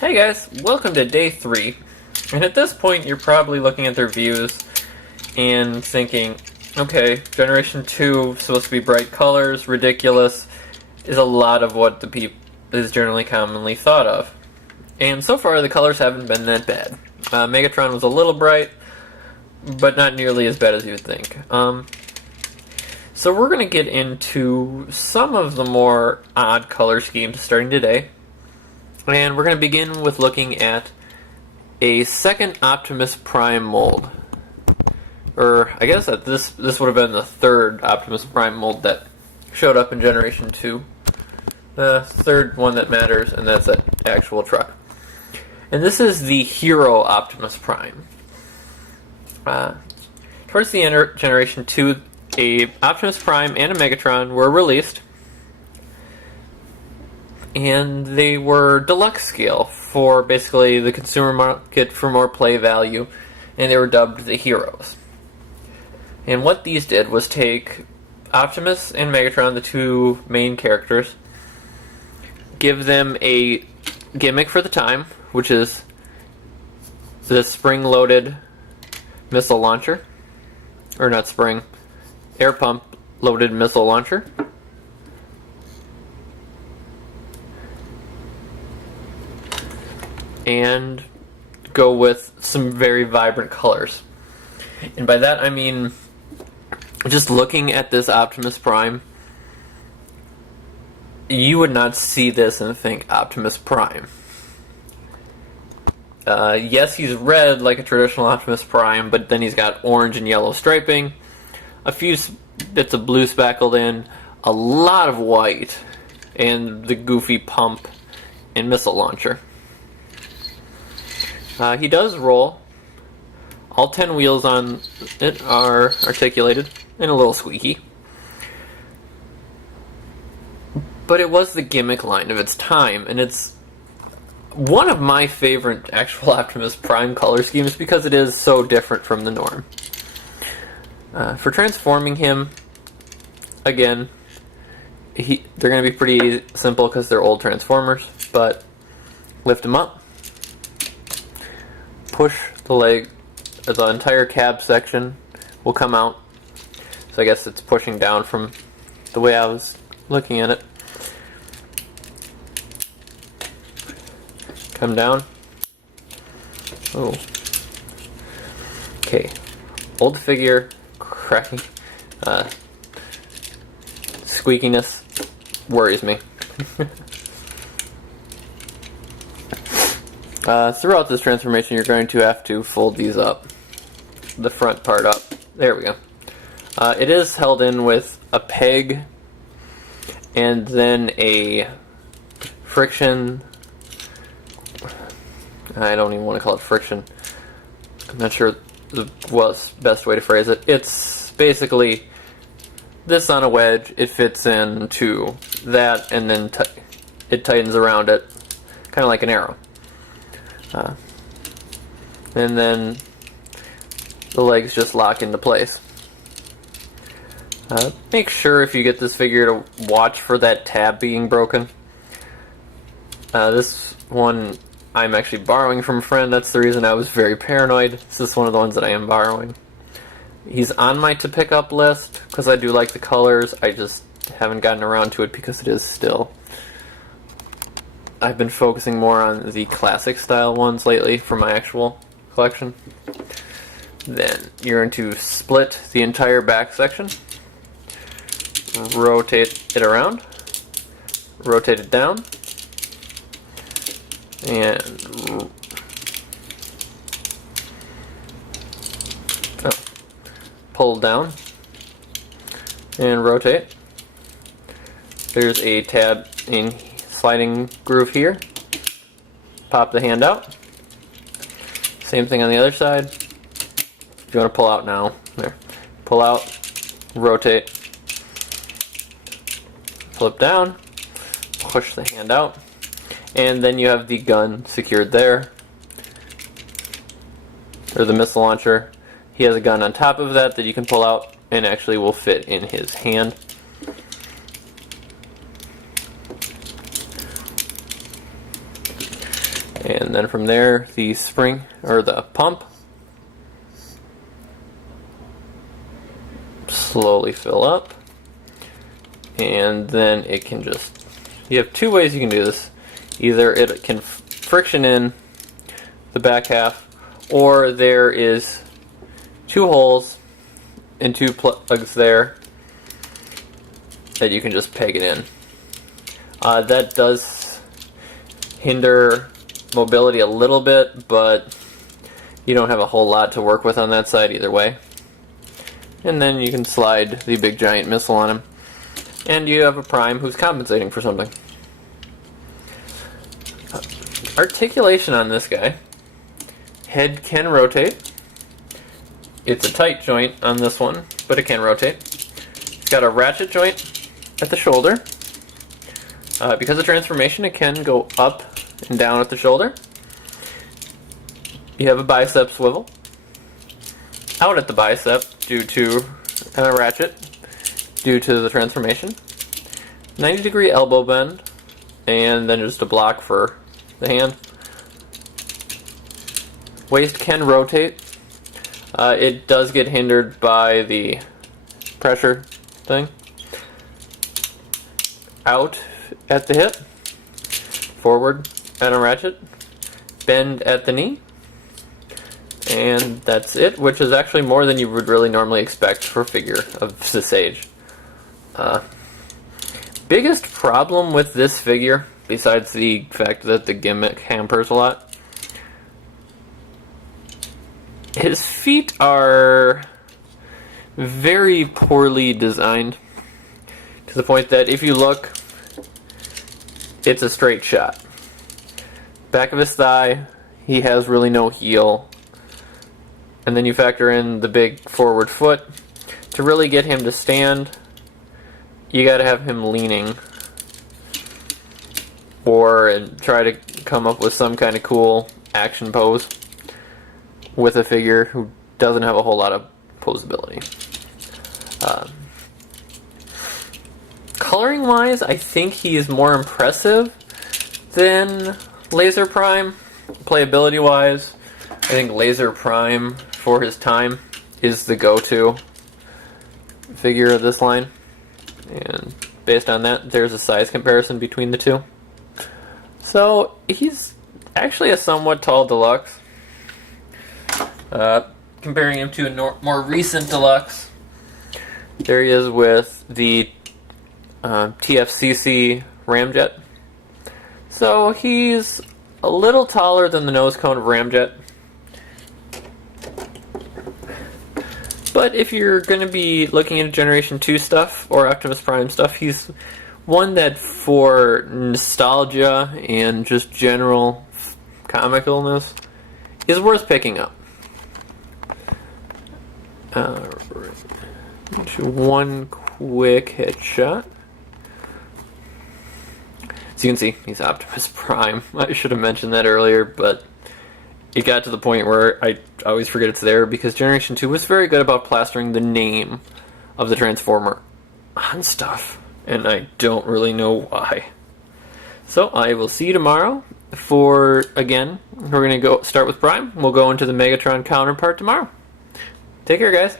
Hey guys, welcome to day 3. And at this point you're probably looking at their views and thinking, okay, Generation 2 supposed to be bright colors, ridiculous, is a lot of what is generally commonly thought of. And so far the colors haven't been that bad. Megatron was a little bright, but not nearly as bad as you would think. So we're going to get into some of the more odd color schemes starting today. And we're going to begin with looking at a second Optimus Prime mold. Or, I guess that this would have been the third Optimus Prime mold that showed up in Generation 2. The third one that matters, and that's that actual truck. And this is the Hero Optimus Prime. Towards the end of Generation 2, a Optimus Prime and a Megatron were released. And they were deluxe scale for basically the consumer market for more play value, and they were dubbed the Heroes. And what these did was take Optimus and Megatron, the two main characters, give them a gimmick for the time, which is the spring-loaded missile launcher, or not spring, air pump-loaded missile launcher. And go with some very vibrant colors. And by that I mean, just looking at this Optimus Prime, you would not see this and think Optimus Prime. Yes, he's red like a traditional Optimus Prime, but then he's got orange and yellow striping, a few bits of blue spackled in, a lot of white, and the goofy pump and missile launcher. He does roll. All 10 wheels on it are articulated and a little squeaky. But it was the gimmick line of its time, and it's one of my favorite actual Optimus Prime color schemes because it is so different from the norm. For transforming him, again, they're going to be pretty simple because they're old Transformers, but lift him up. Push the leg, the entire cab section will come out. So I guess it's pushing down from the way I was looking at it. Come down. Oh. Okay. Old figure, cracking, squeakiness worries me. Throughout this transformation, you're going to have to fold these up. The front part up. There we go. It is held in with a peg and then a friction. I don't even want to call it friction. I'm not sure the best way to phrase it. It's basically this on a wedge. It fits into that, and then it tightens around it, kind of like an arrow. And then the legs just lock into place. Make sure if you get this figure to watch for that tab being broken. This one I'm actually borrowing from a friend. That's the reason I was very paranoid. This is one of the ones that I am borrowing. He's on my to pick up list because I do like the colors. I just haven't gotten around to it because it is still. I've been focusing more on the classic style ones lately for my actual collection. Then you're going to split the entire back section, rotate it around, rotate it down, and pull down and rotate. There's a tab in sliding groove here. Pop the hand out. Same thing on the other side. If you want to pull out now, there. Pull out, rotate, flip down, push the hand out, and then you have the gun secured there. Or the missile launcher. He has a gun on top of that you can pull out and actually will fit in his hand. And then from there, the spring, or the pump, slowly fill up. And then it can just, you have two ways you can do this. Either it can friction in the back half, or there is two holes and two plugs there that you can just peg it in. That does hinder mobility a little bit, but you don't have a whole lot to work with on that side either way. And then you can slide the big giant missile on him, and you have a Prime who's compensating for something. Articulation on this guy. Head can rotate. It's a tight joint on this one, but it can rotate. It's got a ratchet joint at the shoulder. Because of transformation, it can go up and down at the shoulder. You have a bicep swivel out at the bicep due to a ratchet due to the transformation. 90-degree elbow bend, and then just a block for the hand. Waist can rotate. It does get hindered by the pressure thing. Out at the hip, forward at a ratchet, bend at the knee, and that's it, which is actually more than you would really normally expect for a figure of this age. Biggest problem with this figure, besides the fact that the gimmick hampers a lot, his feet are very poorly designed, to the point that if you look, it's a straight shot. Back of his thigh, he has really no heel. And then you factor in the big forward foot. To really get him to stand, you gotta have him leaning. Or try to come up with some kind of cool action pose with a figure who doesn't have a whole lot of posability. Coloring wise, I think he is more impressive than Laser Prime. Playability wise, I think Laser Prime for his time is the go-to figure of this line. And based on that, there's a size comparison between the two. So he's actually a somewhat tall Deluxe. Comparing him to a more recent Deluxe, there he is with the TFCC Ramjet. So he's a little taller than the nose cone of Ramjet. But if you're going to be looking at Generation 2 stuff or Optimus Prime stuff, he's one that for nostalgia and just general comicalness is worth picking up. One quick headshot. So you can see, he's Optimus Prime. I should have mentioned that earlier, but it got to the point where I always forget it's there, because Generation 2 was very good about plastering the name of the Transformer on stuff, and I don't really know why. So I will see you tomorrow for, again, we're going to go start with Prime. We'll go into the Megatron counterpart tomorrow. Take care, guys.